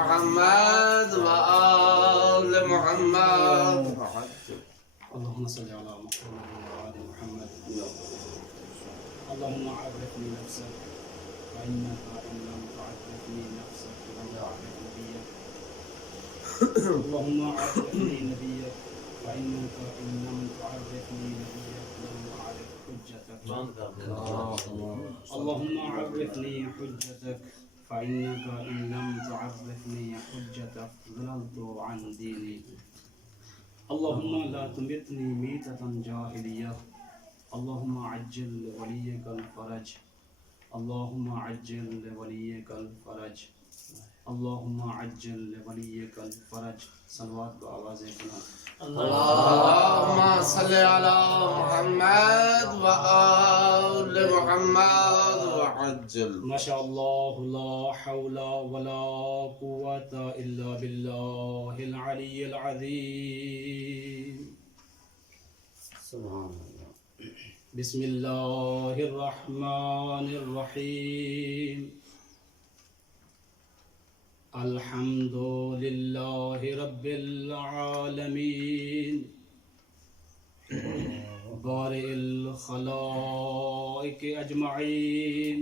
محمد وآل محمد. اللهم صل على محمد وآل محمد. اللهم عرفني نفسك فإنك إن لم تعرفني نفسك لم تعرف نبيك. اللهم عرفني نبيك فإنك إن لم تعرفني نبيك لم أعرف حجتك. اللهم عرفني حجتك فإنك إن لم تعرفني حجتك ضللت عن ديني. اللهم لا تمتني ميتة جاهلية. اللهم عجل لوليك الفرج. اللهم عجل لوليك الفرج. اللهم عجل لوليك الفرج. صلوات بآواز بلند. اللهم صل على محمد وآل محمد وعجل. ما شاء الله لا حول ولا قوة إلا بالله العلي العظيم. سبحان اللہ. بسم الله الرحمن الرحيم. الحمد لله رب العالمين بارئ الخلائق أجمعين،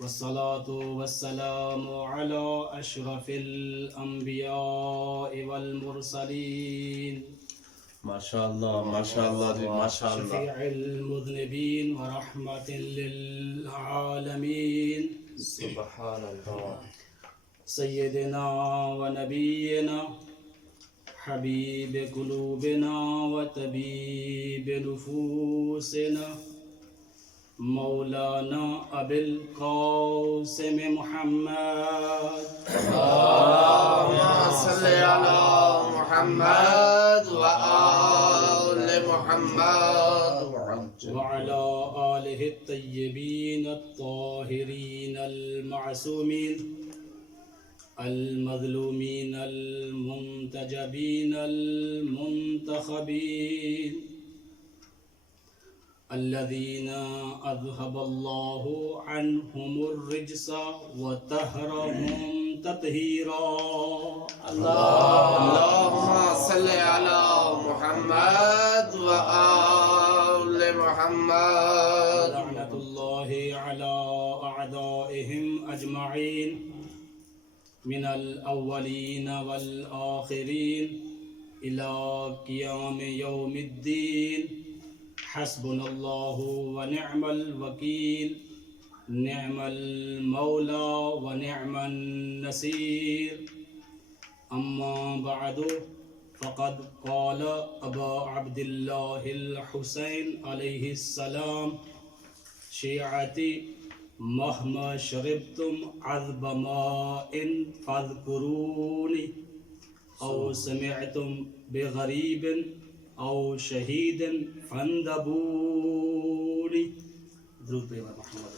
والصلاة والسلام على أشرف الأنبياء والمرسلين ماشاءاللہ ماشاءاللہ جی ماشاءاللہ. شفيع المذنبين ورحمة للعالمين سبحان اللہ. سيدنا ونبينا حبيب قلوبنا وطبيب نفوسنا مولانا أبي القاسم محمد. اللهم صل على محمد وآل محمد وعجل. وعلى آله الطيبين الطاهرين المعصومين المظلومين المنتجبين المنتخبين الذين أذهب الله عنهم الرجس وطهرهم تطهيرا. اللهم صل على محمد وآل محمد. لعنة الله على أعدائهم أجمعين من الأولين والآخرين إلى قيام يوم الدين. حسبنا الله ونعم الوكيل، نعم المولى ونعم النصير. أما بعد فقد قال أبا عبد الله الحسين عليه السلام: شيعتي مهما شربتم عذب ماء فاذكروني، أو سمعتم بغريب أو شهيد فاندبوني. درود پر محمد.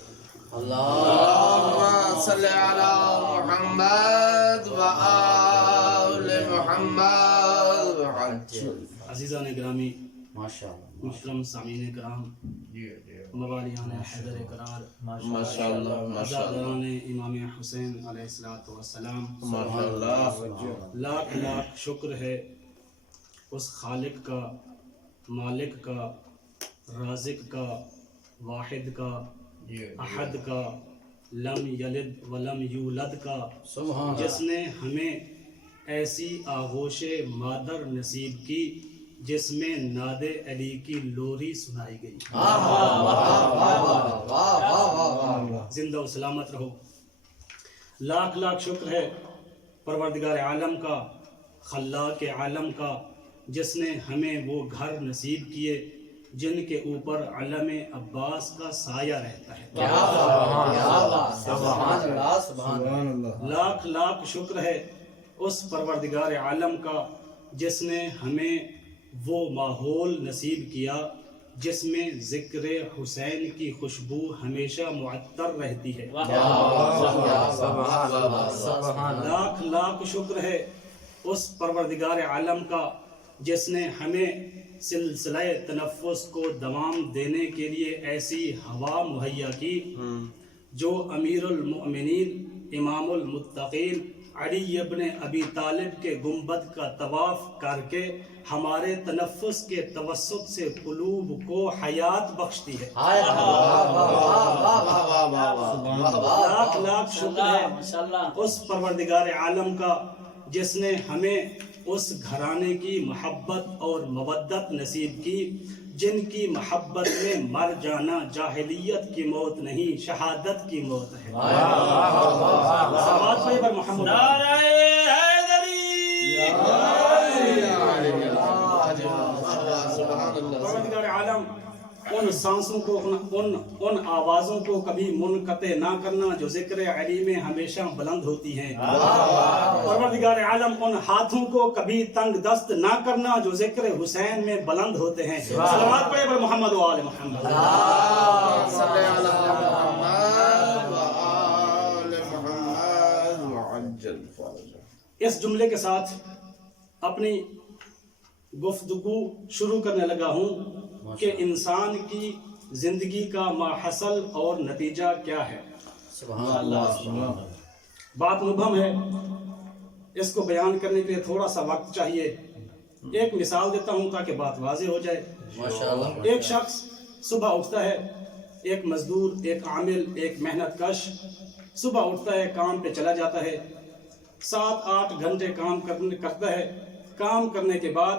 اللهم صل على محمد وآل محمد وعجل. عزیزان گرامی، ماشاء اللہ. محترم سامعین کرام، موالیان حیدر قرار، ماشاءاللہ ماشاءاللہ عزاداران امام حسین علیہ السلام، ماشاءاللہ. لاکھ لاکھ شکر ہے اس خالق کا، مالک کا، رازق کا، واحد کا، احد کا، لم یلد ولم یولد کا، سبحان جس نے ہمیں ایسی آغوش مادر نصیب کی جس میں ناد علی کی لوری سنائی گئی. زندہ و سلامت رہو. لاکھ لاکھ شکر ہے پروردگار عالم کا، خلاق عالم کا، جس نے ہمیں وہ گھر نصیب کیے جن کے اوپر علم عباس کا سایہ رہتا ہے. لاکھ لاکھ شکر ہے اس پروردگار عالم کا جس نے ہمیں وہ ماحول نصیب کیا جس میں ذکر حسین کی خوشبو ہمیشہ معطر رہتی ہے. لاکھ لاکھ شکر ہے اس پروردگار عالم کا جس نے ہمیں سلسلہ تنفس کو دوام دینے کے لیے ایسی ہوا مہیا کی جو امیر المؤمنین امام المتقین علی ابن ابی طالب کے گنبد کا طواف کر کے ہمارے تنفس کے توسط سے قلوب کو حیات بخشتی ہے۔ لاکھ لاکھ شکر ہے اس پروردگار عالم کا جس نے ہمیں اس گھرانے کی محبت اور مودت نصیب کی جن کی محبت میں مر جانا جاہلیت کی موت نہیں، شہادت کی موت ہے۔ صلوات پڑھیں بر محمد۔ پروردگار عالم ان سانسوں کو ان آوازوں کو کبھی منقطع نہ کرنا جو ذکر علی میں ہمیشہ بلند ہوتی ہیں۔ پروردگار عالم ان ہاتھوں کو کبھی تنگ دست نہ کرنا جو ذکر حسین میں بلند ہوتے ہیں۔ صلوات پڑھیں بر محمد و آل محمد۔ صلی علی محمد و آل محمد وعجل فرجہ۔ اس جملے کے ساتھ اپنی گفتگو شروع کرنے لگا ہوں کہ انسان کی زندگی کا ماحصل اور نتیجہ کیا ہے۔ سبحان اللہ۔ بات مبہم ہے، اس کو بیان کرنے کے لیے تھوڑا سا وقت چاہیے۔ ایک مثال دیتا ہوں تاکہ بات واضح ہو جائے۔ ماشاءاللہ۔ ایک شخص صبح اٹھتا ہے، ایک مزدور، ایک عامل، ایک محنت کش صبح اٹھتا ہے، کام پہ چلا جاتا ہے، 7-8 گھنٹے کام کرتا ہے۔ کام کرنے کے بعد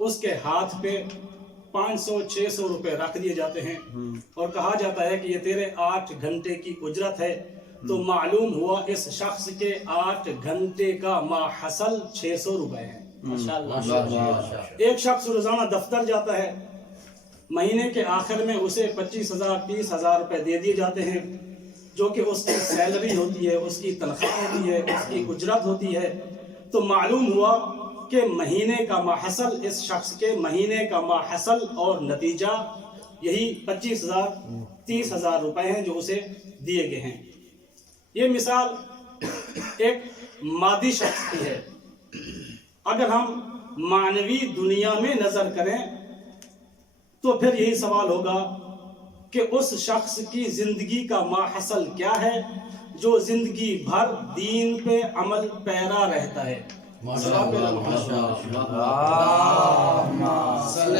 اس کے ہاتھ پہ 500-600 روپے رکھ دیے جاتے ہیں اور کہا جاتا ہے کہ یہ تیرے 8 گھنٹے کی اجرت ہے۔ تو معلوم ہوا اس شخص کے 8 گھنٹے کا ماحصل 600 روپے ہے۔ ایک شخص روزانہ دفتر جاتا ہے، مہینے کے آخر میں اسے 25,000-30,000 روپے دے دیے جاتے ہیں جو کہ اس کی سیلری ہوتی ہے، اس کی تنخواہ ہوتی ہے، اس کی اجرت ہوتی ہے۔ تو معلوم ہوا کہ مہینے کا ماحصل، اس شخص کے مہینے کا ماحصل اور نتیجہ یہی 25,000-30,000 روپے ہیں جو اسے دیے گئے ہیں۔ یہ مثال ایک مادی شخص کی ہے۔ اگر ہم معنوی دنیا میں نظر کریں تو پھر یہی سوال ہوگا کہ اس شخص کی زندگی کا ماحصل کیا ہے جو زندگی بھر دین پہ عمل پیرا رہتا ہے۔ صلی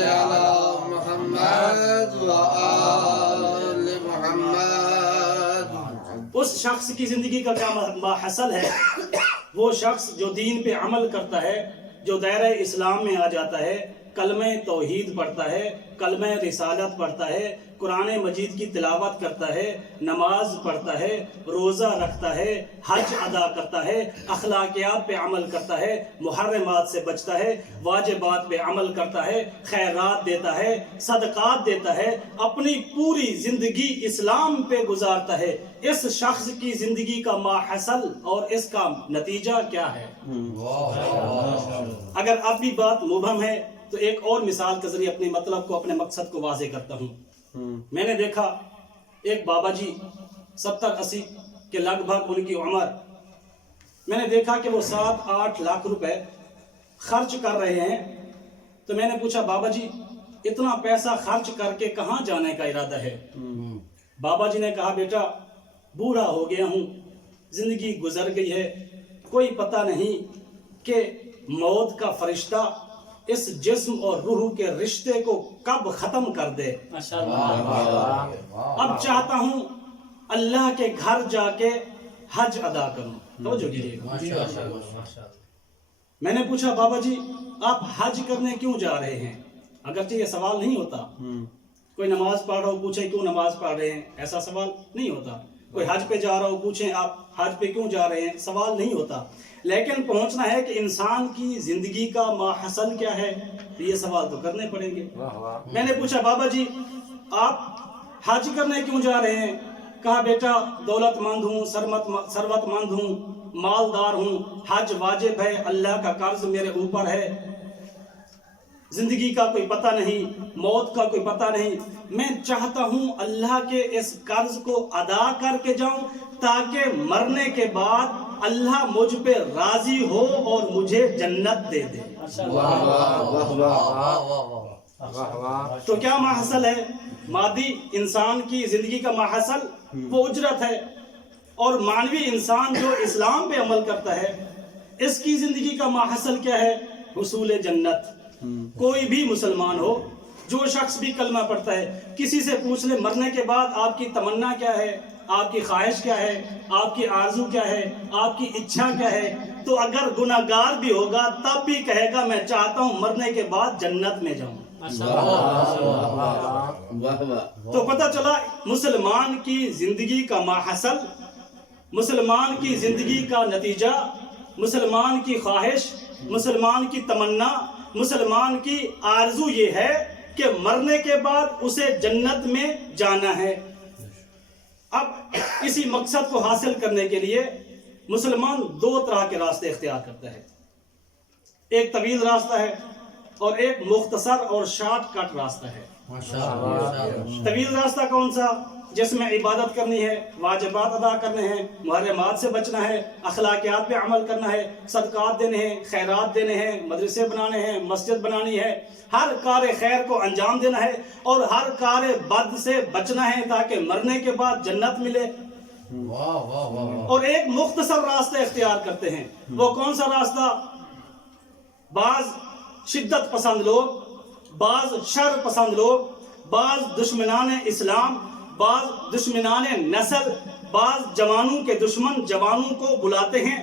علی محمد و آل محمد۔ اس شخص کی زندگی کا کیا ماحصل ہے؟ وہ شخص جو دین پہ عمل کرتا ہے، جو دائرہ اسلام میں آ جاتا ہے، کلمہ توحید پڑھتا ہے، کلمہ رسالت پڑھتا ہے، قرآن مجید کی تلاوت کرتا ہے، نماز پڑھتا ہے، روزہ رکھتا ہے، حج ادا کرتا ہے، اخلاقیات پہ عمل کرتا ہے، محرمات سے بچتا ہے، واجبات پہ عمل کرتا ہے، خیرات دیتا ہے، صدقات دیتا ہے، اپنی پوری زندگی اسلام پہ گزارتا ہے۔ اس شخص کی زندگی کا ماحصل اور اس کا نتیجہ کیا ہے؟ اگر اب بھی بات مبہم ہے تو ایک اور مثال کے ذریعے اپنے مطلب کو، اپنے مقصد کو واضح کرتا ہوں۔ میں نے دیکھا ایک بابا جی 70-80 کے لگ بھگ ان کی عمر، میں نے دیکھا کہ وہ 7-8 لاکھ روپے خرچ کر رہے ہیں۔ تو میں نے پوچھا بابا جی اتنا پیسہ خرچ کر کے کہاں جانے کا ارادہ ہے؟ بابا جی نے کہا بیٹا بوڑھا ہو گیا ہوں، زندگی گزر گئی ہے، کوئی پتہ نہیں کہ موت کا فرشتہ اس جسم اور روح کے رشتے کو کب ختم کر دے۔ اب چاہتا ہوں اللہ کے گھر جا کے حج ادا کروں۔ توجہ کیجیے۔ میں نے پوچھا بابا جی آپ حج کرنے کیوں جا رہے ہیں؟ اگرچہ یہ سوال نہیں ہوتا، کوئی نماز پڑھ رہا ہو پوچھیں کیوں نماز پڑھ رہے ہیں، ایسا سوال نہیں ہوتا۔ کوئی حج پہ جا رہا ہو پوچھیں آپ حج پہ کیوں جا رہے ہیں، سوال نہیں ہوتا۔ لیکن پہنچنا ہے کہ انسان کی زندگی کا ماحصل کیا ہے، یہ سوال تو کرنے پڑیں گے۔ میں نے پوچھا بابا جی آپ حج کرنے کیوں جا رہے ہیں؟ کہا بیٹا دولت مند ہوں، ثروت مند ہوں، مالدار ہوں، حج واجب ہے، اللہ کا قرض میرے اوپر ہے، زندگی کا کوئی پتہ نہیں، موت کا کوئی پتہ نہیں، میں چاہتا ہوں اللہ کے اس قرض کو ادا کر کے جاؤں تاکہ مرنے کے بعد اللہ مجھ پہ راضی ہو اور مجھے جنت دے دے۔ تو کیا ماحصل ہے؟ مادی انسان کی زندگی کا ماحصل وہ اجرت ہے، اور معنوی انسان جو اسلام پہ عمل کرتا ہے اس کی زندگی کا ماحصل کیا ہے؟ حصول جنت۔ کوئی بھی مسلمان ہو، جو شخص بھی کلمہ پڑھتا ہے، کسی سے پوچھ لے مرنے کے بعد آپ کی تمنا کیا ہے، آپ کی خواہش کیا ہے، آپ کی آرزو کیا ہے، آپ کی اچھا کیا ہے، تو اگر گناہگار بھی ہوگا تب بھی کہے گا میں چاہتا ہوں مرنے کے بعد جنت میں جاؤں۔ تو پتہ چلا مسلمان کی زندگی کا ماحصل، مسلمان کی زندگی کا نتیجہ، مسلمان کی خواہش، مسلمان کی تمنا، مسلمان کی آرزو یہ ہے کہ مرنے کے بعد اسے جنت میں جانا ہے۔ اب اسی مقصد کو حاصل کرنے کے لیے مسلمان دو طرح کے راستے اختیار کرتا ہے، ایک طویل راستہ ہے اور ایک مختصر اور شارٹ کٹ راستہ ہے۔ طویل راستہ کون سا؟ جس میں عبادت کرنی ہے، واجبات ادا کرنے ہیں، محرمات سے بچنا ہے، اخلاقیات پہ عمل کرنا ہے، صدقات دینے ہیں، خیرات دینے ہیں، مدرسے بنانے ہیں، مسجد بنانی ہے، ہر کار خیر کو انجام دینا ہے اور ہر کار بد سے بچنا ہے تاکہ مرنے کے بعد جنت ملے۔ اور ایک مختصر راستہ اختیار کرتے ہیں، وہ کون سا راستہ؟ بعض شدت پسند لوگ، بعض شر پسند لوگ، بعض دشمنان اسلام، بعض دشمنان نسل، بعض جوانوں کے دشمن جوانوں کو بلاتے ہیں،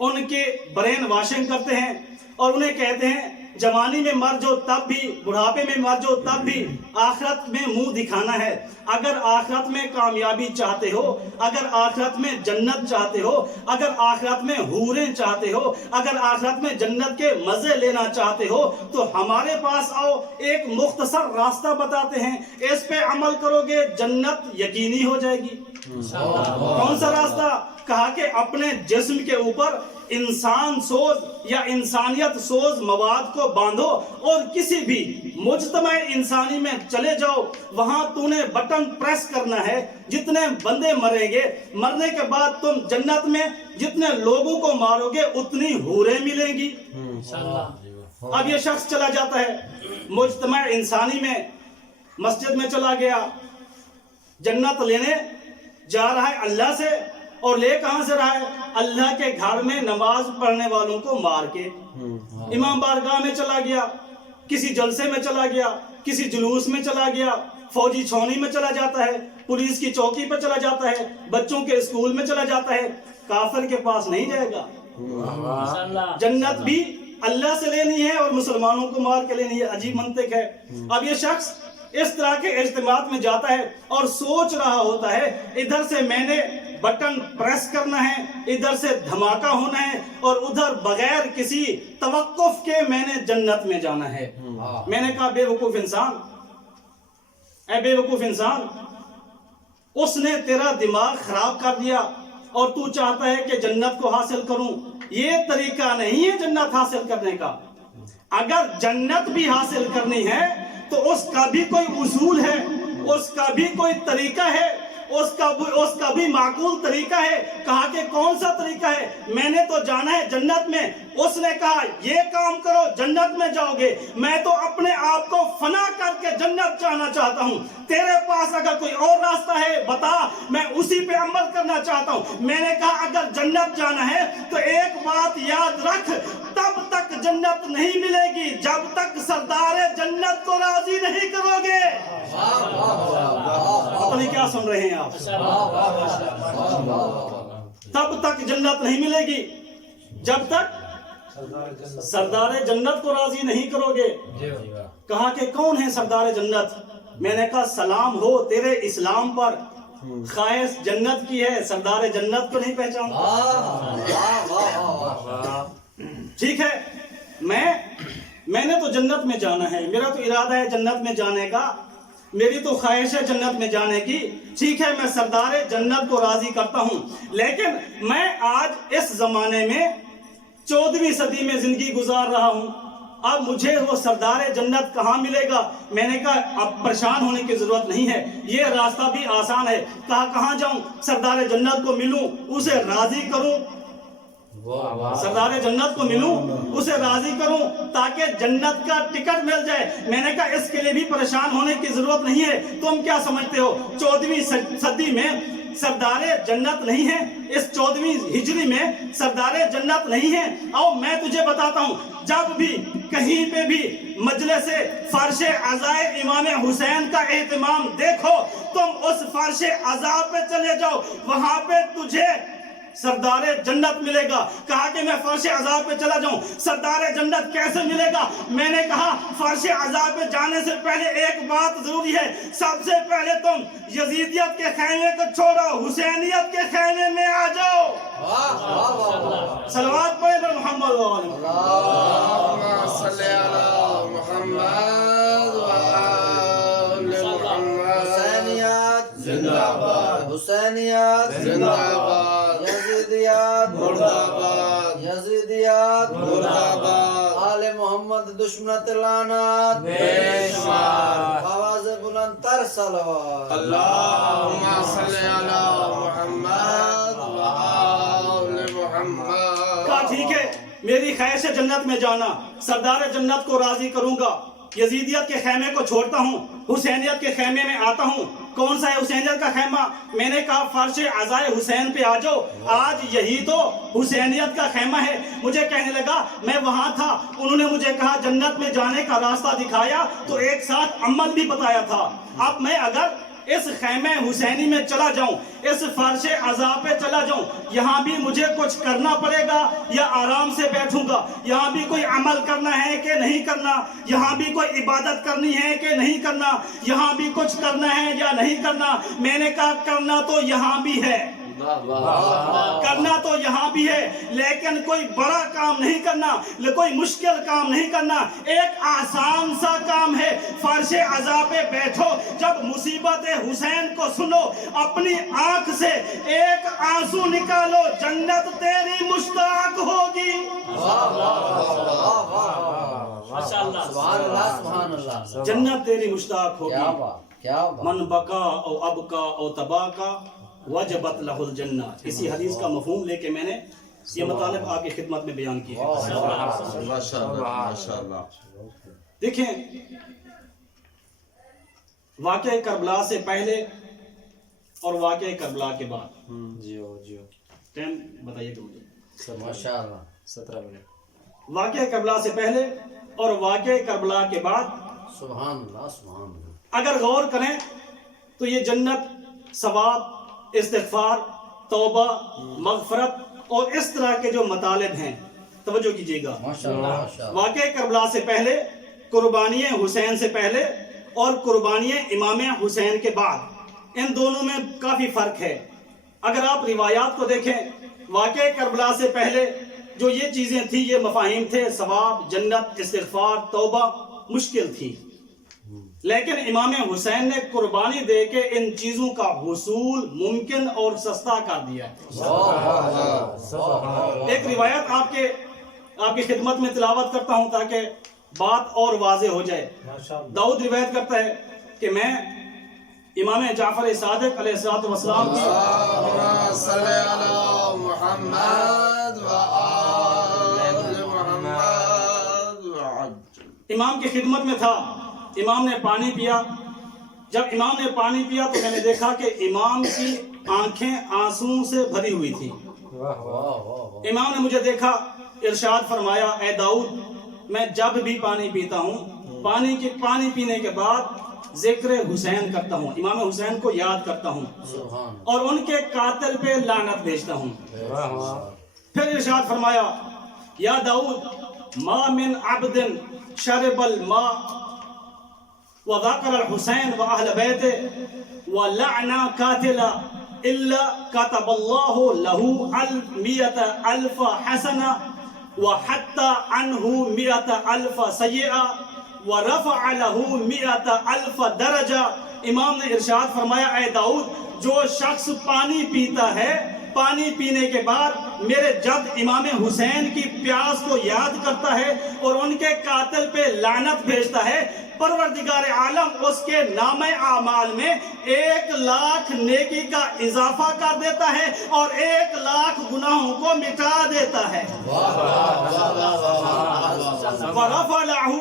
ان کے برین واشنگ کرتے ہیں اور انہیں کہتے ہیں جوانی میں مر جو تب بھی، بڑھاپے میں مر جو تب بھی، آخرت میں منہ دکھانا ہے۔ اگر آخرت میں کامیابی چاہتے ہو، اگر آخرت میں جنت چاہتے ہو، اگر آخرت میں حوریں چاہتے ہو، اگر آخرت میں جنت کے مزے لینا چاہتے ہو تو ہمارے پاس آؤ، ایک مختصر راستہ بتاتے ہیں، اس پہ عمل کرو گے جنت یقینی ہو جائے گی۔ کون سا راستہ؟ کہا کہ اپنے جسم کے اوپر انسان سوز یا انسانیت سوز مواد کو باندھو اور کسی بھی مجتمع انسانی میں چلے جاؤ، وہاں تو نے بٹن پریس کرنا ہے، جتنے بندے مریں گے، مرنے کے بعد تم جنت میں جتنے لوگوں کو مارو گے اتنی حوریں ملیں گی۔ اب یہ شخص چلا جاتا ہے مجتمع انسانی میں، مسجد میں چلا گیا، جنت لینے جا رہا ہے اللہ سے، اور لے کہاں سے رہا ہے؟ اللہ کے گھر میں نماز پڑھنے والوں کو مار کے۔ امام بارگاہ میں چلا گیا، کسی جلسے میں چلا گیا، کسی جلوس میں چلا گیا، فوجی چھاؤنی میں چلا جاتا ہے، پولیس کی چوکی پر چلا جاتا ہے، بچوں کے اسکول میں چلا جاتا ہے، کافر کے پاس نہیں جائے گا۔ جنت بھی اللہ سے لینی ہے اور مسلمانوں کو مار کے لینی ہے۔ عجیب منطق ہے۔ اب یہ شخص اس طرح کے اجتماعات میں جاتا ہے اور سوچ رہا ہوتا ہے ادھر سے میں نے بٹن پریس کرنا ہے، ادھر سے دھماکہ ہونا ہے اور ادھر بغیر کسی توقف کے میں نے جنت میں جانا ہے۔ میں نے کہا بے وقوف انسان، اے بے وقوف انسان، اس نے تیرا دماغ خراب کر دیا اور تو چاہتا ہے کہ جنت کو حاصل کروں۔ یہ طریقہ نہیں ہے جنت حاصل کرنے کا۔ اگر جنت بھی حاصل کرنی ہے تو اس کا بھی کوئی اصول ہے، اس کا بھی کوئی طریقہ ہے، اس کا بھی معقول طریقہ ہے۔ کہا کہ کون سا طریقہ ہے؟ میں نے تو جانا ہے جنت میں۔ اس نے کہا یہ کام کرو جنت میں جاؤ گے، میں تو اپنے آپ کو فنا کر کے جنت جانا چاہتا ہوں۔ تیرے پاس اگر کوئی اور راستہ ہے بتا، میں اسی پہ عمل کرنا چاہتا ہوں۔ میں نے کہا اگر جنت جانا ہے تو ایک بات یاد رکھ، تب تک جنت نہیں ملے گی جب تک سردار جنت کو راضی نہیں کرو گے۔ پتہ نہیں کیا سن رہے ہیں آپ؟ تب تک جنت نہیں ملے گی جب تک سردار جنت کو راضی نہیں کرو گے۔ کہا کہ کون ہے سردار جنت؟ میں نے کہا سلام ہو تیرے اسلام پر، خواہش جنت کی ہے، سردار جنت کو نہیں پہچانتا۔ ٹھیک ہے، میں نے تو جنت میں جانا ہے، میرا تو ارادہ ہے جنت میں جانے کا، میری تو خواہش ہے جنت میں جانے کی۔ ٹھیک ہے، میں سردار جنت کو راضی کرتا ہوں، لیکن میں آج اس زمانے میں 14ویں صدی میں زندگی گزار رہا ہوں، اب مجھے وہ سردار جنت کہاں ملے گا؟ میں نے کہا اب پریشان ہونے کی ضرورت نہیں ہے، یہ راستہ بھی آسان ہے۔ کہا کہاں جاؤں؟ سردار جنت کو ملوں، اسے راضی کروں، سردار جنت کو ملوں، اسے راضی کروں تاکہ جنت کا ٹکٹ مل جائے۔ میں نے کہا اس کے لیے بھی پریشان ہونے کی ضرورت نہیں ہے۔ تم کیا سمجھتے ہو 14ویں صدی میں سردار جنت نہیں ہیں؟ اس 14ویں ہجری میں سردار جنت نہیں ہیں؟ اور میں تجھے بتاتا ہوں، جب بھی کہیں پہ بھی مجلس فرش عزائے امام حسین کا اہتمام دیکھو، تم اس فرش عزا پہ چلے جاؤ، وہاں پہ تجھے سردار جنت ملے گا۔ کہا کہ میں فرش عزا پہ چلا جاؤں، سردار جنت کیسے ملے گا؟ میں نے کہا فرش عزا پہ جانے سے پہلے ایک بات ضروری ہے، سب سے پہلے تم یزیدیت کے خیمے کو چھوڑو، حسینیت کے خیمے میں آ جاؤ۔ صلوات پڑھیں پر محمد وآلہ اللہم صلی علی محمد وآل محمد۔ حسینیات زندہ باد، حسینیات زندہ باد، یزیدیات مردہ باد، یزیدیات مردہ باد، آل محمد دشمنت لعنات بے شمار۔ آواز بلند تر صلوات۔ اللہم صلی علی محمد وآل محمد۔ کہا ٹھیک ہے، میری خواہش ہے جنت میں جانا، سردار جنت کو راضی کروں گا، یزیدیت کے خیمے کو چھوڑتا ہوں، حسینیت کے خیمے میں آتا ہوں۔ کون سا ہے حسینیت کا خیمہ؟ میں نے کہا فرش عزائے حسین پہ آ جاؤ، آج یہی تو حسینیت کا خیمہ ہے۔ مجھے کہنے لگا، میں وہاں تھا، انہوں نے مجھے کہا جنت میں جانے کا راستہ دکھایا تو ایک ساتھ عمل بھی بتایا تھا۔ اب میں اگر اس خیمہ حسینی میں چلا جاؤں، اس فرش عزا پہ چلا جاؤں، یہاں بھی مجھے کچھ کرنا پڑے گا یا آرام سے بیٹھوں گا؟ یہاں بھی کوئی عمل کرنا ہے کہ نہیں کرنا؟ یہاں بھی کوئی عبادت کرنی ہے کہ نہیں کرنا؟ یہاں بھی کچھ کرنا ہے یا نہیں کرنا؟ میں نے کہا کرنا تو یہاں بھی ہے، کرنا تو یہاں بھی ہے، لیکن کوئی بڑا کام نہیں کرنا، کوئی مشکل کام نہیں کرنا، ایک آسان سا کام ہے۔ فرش عزا پہ بیٹھو، جب مصیبت حسین کو سنو، اپنی آنکھ سے ایک آنسو نکالو، جنت تیری مشتاق ہوگی۔ سبحان اللہ سبحان اللہ، جنت تیری مشتاق کیا ہوگی۔ بات کیا بات۔ من بکا او ابکا او تباکا وجبت لہ الجنہ۔ اسی حدیث کا مفہوم لے کے میں نے یہ مطالب آپ کی خدمت میں بیان کیا ہے۔ ماشاءاللہ۔ دیکھیں، واقعہ کربلا سے پہلے اور واقعہ کربلا کے بعد، ٹائم بتائیے کہ مجھے، ماشاءاللہ 17 منٹ۔ واقعہ کربلا سے پہلے اور واقعہ کربلا کے بعد سبحان اللہ سبحان اللہ۔ اگر غور کریں تو یہ جنت، ثواب، استغفار، توبہ، مغفرت اور اس طرح کے جو مطالب ہیں، توجہ کیجیے گا۔ ماشاءاللہ ماشاءاللہ۔ واقعہ کربلا سے پہلے، قربانی حسین سے پہلے اور قربانی امام حسین کے بعد، ان دونوں میں کافی فرق ہے۔ اگر آپ روایات کو دیکھیں، واقعہ کربلا سے پہلے جو یہ چیزیں تھیں، یہ مفاہیم تھے، ثواب، جنت، استغفار، توبہ، مشکل تھی، لیکن امام حسین نے قربانی دے کے ان چیزوں کا حصول ممکن اور سستا کر دیا۔ ایک روایت آپ کی خدمت میں تلاوت کرتا ہوں تاکہ بات اور واضح ہو جائے۔ داؤد روایت کرتا ہے کہ میں امام جعفر صادق علیہ السلام کی اللہم صلی علی محمد وآل محمد وعجل۔ امام کی خدمت میں تھا، امام نے پانی پیا۔ جب امام نے پانی پیا تو میں نے دیکھا کہ امام کی آنکھیں آنسوؤں سے بھری ہوئی تھی۔ امام نے مجھے دیکھا، ارشاد فرمایا، اے داؤد، میں جب بھی پانی پیتا ہوں، پانی پینے کے بعد ذکر حسین کرتا ہوں، امام حسین کو یاد کرتا ہوں اور ان کے قاتل پہ لعنت بھیجتا ہوں۔ پھر ارشاد فرمایا، یا داؤد، ما من عبد شرب الماء وذكر الحسين وأهل بيته ولعن قاتلا إلا كتب الله له 100,000 حسنة وحتى عنه 100,000 سيئة ورفع له 100,000 درجة۔ امام نے ارشاد فرمایا، اے داؤد، جو شخص پانی پیتا ہے، پانی پینے کے بعد میرے جد امام حسین کی پیاس کو یاد کرتا ہے اور ان کے قاتل پہ لعنت بھیجتا ہے، پروردگار عالم اس کے نامہ اعمال میں 1,00,000 نیکی کا اضافہ کر دیتا ہے اور 1,00,000 گناہوں کو مٹا دیتا ہے۔ وَرَفَعَ لَهُ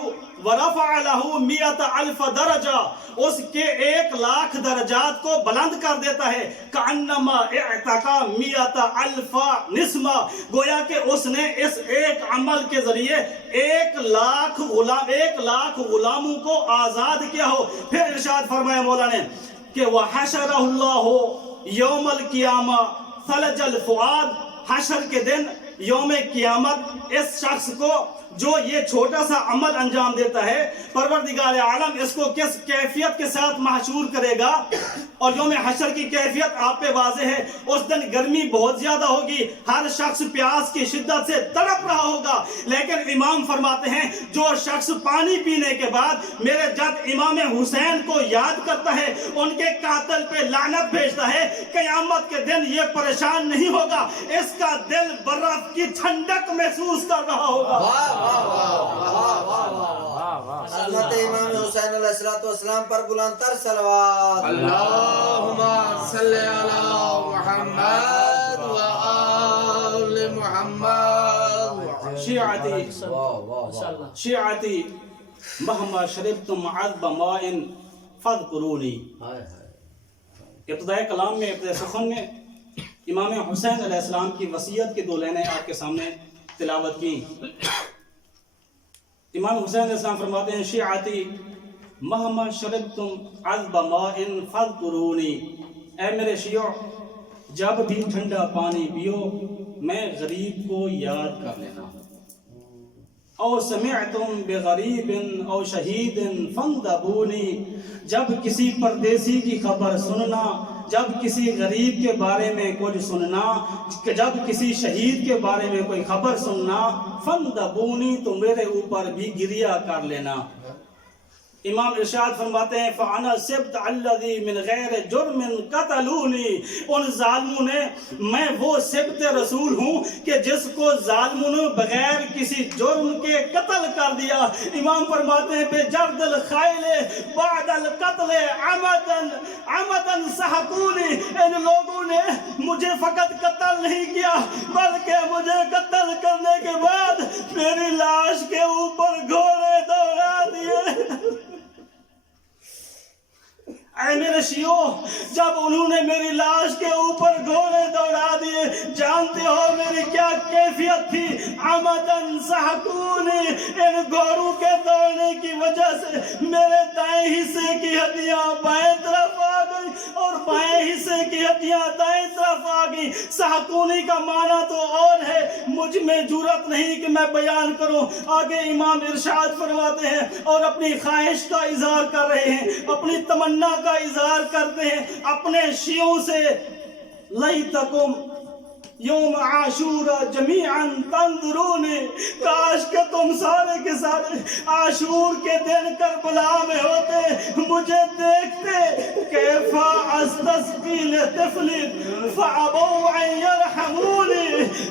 ورفع له 100,000 درجہ، اس کے 1,00,000 درجات کو بلند کر دیتا ہے، کأنما اعتقى 100,000 نسمہ، گویا کہ اس نے اس ایک عمل کے ذریعے 1,00,000 غلاموں کو آزاد کیا ہو۔ پھر ارشاد فرمایا مولا نے کہ وحشرہ اللہ یوم القیامہ ثلج الفؤاد، حشر کے دن یوم قیامت اس شخص کو جو یہ چھوٹا سا عمل انجام دیتا ہے، پروردگار عالم اس کو کس کیفیت کے ساتھ محشور کرے گا، اور یوم حشر کی کیفیت آپ پہ واضح ہے۔ اس دن گرمی بہت زیادہ ہوگی، ہر شخص پیاس کی شدت سے تڑپ رہا ہوگا، لیکن امام فرماتے ہیں جو شخص پانی پینے کے بعد میرے جد امام حسین کو یاد کرتا ہے، ان کے قاتل پہ لعنت بھیجتا ہے، قیامت کے دن یہ پریشان نہیں ہوگا، اس کا دل برف کی ٹھنڈک محسوس کر رہا ہوگا۔ حضرت امام حسین علیہ السلام پر بلند تر صلوات۔ اللہم صلی علی محمد و آل محمد۔ شیعتی مہما شربتم عذب ماء فاذکرونی۔ ابتدائے کلام میں، ابتدائے سخن میں امام حسین علیہ السلام کی وصیت کی 2 لائنیں آپ کے سامنے تلاوت کی۔ امام حسین علیہ السلام فرماتے ہیں شیعتی مہما شربتم عذب ماء فاذکرونی، اے میرے شیعہ جب بھی ٹھنڈا پانی پیو میں غریب کو یاد کر لینا۔ او سمعتم بغریب او شہید فانتبونی، جب کسی پردیسی کی خبر سننا، جب کسی غریب کے بارے میں کچھ سننا، جب کسی شہید کے بارے میں کوئی خبر سننا، فانتبونی تو میرے اوپر بھی گریہ کر لینا۔ امام ارشاد فرماتے ہیں فَأَنَا سِبْتَ الَّذِي مِنْ غَيْرِ جُرْمٍ قَتَلُونِي، ان ظالموں نے، میں وہ سبت رسول ہوں کہ جس کو ظالموں نے بغیر کسی جرم کے قتل کر دیا۔ امام فرماتے ہیں بِجَرْدِ الْخَيْلِ بَعْدَ الْقَتْلِ عَمَدًا سَحَقُونِي، ان لوگوں نے مجھے فقط قتل نہیں کیا بلکہ مجھے قتل کرنے کے بعد میری لاش کے اوپر گھوڑے دوڑا دیے۔ اے میرے شیعو جب انہوں نے میری لاش کے اوپر گھوڑے دوڑا دیے، جانتے ہو میری کیا کیفیت تھی؟ عمدن سحقونی، ان گھوڑوں کے دوڑنے کی وجہ سے میرے دائیں حصے کی ہڈیاں بائیں طرف آ گئی اور بائیں حصے کی ہڈیاں دائیں طرف آ گئی۔ سحقونی کا معنی تو اور ہے، مجھ میں جرأت نہیں کہ میں بیان کروں۔ آگے امام ارشاد فرماتے ہیں اور اپنی خواہش کا اظہار کر رہے ہیں، اپنی تمنا کا اظہار کرتے ہیں اپنے شیعوں سے، لیتکم یوم عاشور جمیعا تنظرونی، کاش کہ تم سارے کے سارے عاشور کے دن کربلا میں ہوتے، مجھے دیکھتے۔ کیفا استسقی لطفل فابوا ان یرحمونی،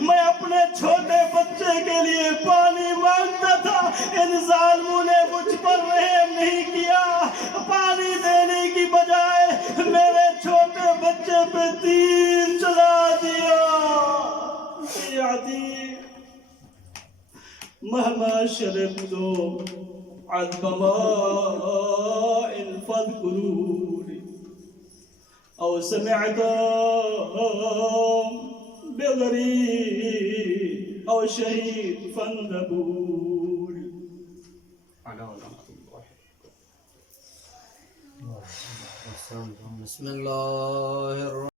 میں اپنے چھوٹے بچے کے لیے پانی مانگتا تھا، ان ظالموں نے مجھ پر رحم نہیں کیا، پانی دینے کی بجائے میرے چھوٹے بچے پہ تیر چلا دیا۔ مہما شربتو عذب ماء فاذکرونی، او سمعتم بغریب او شہید فانتبونی۔ بسم اللہ الرحمن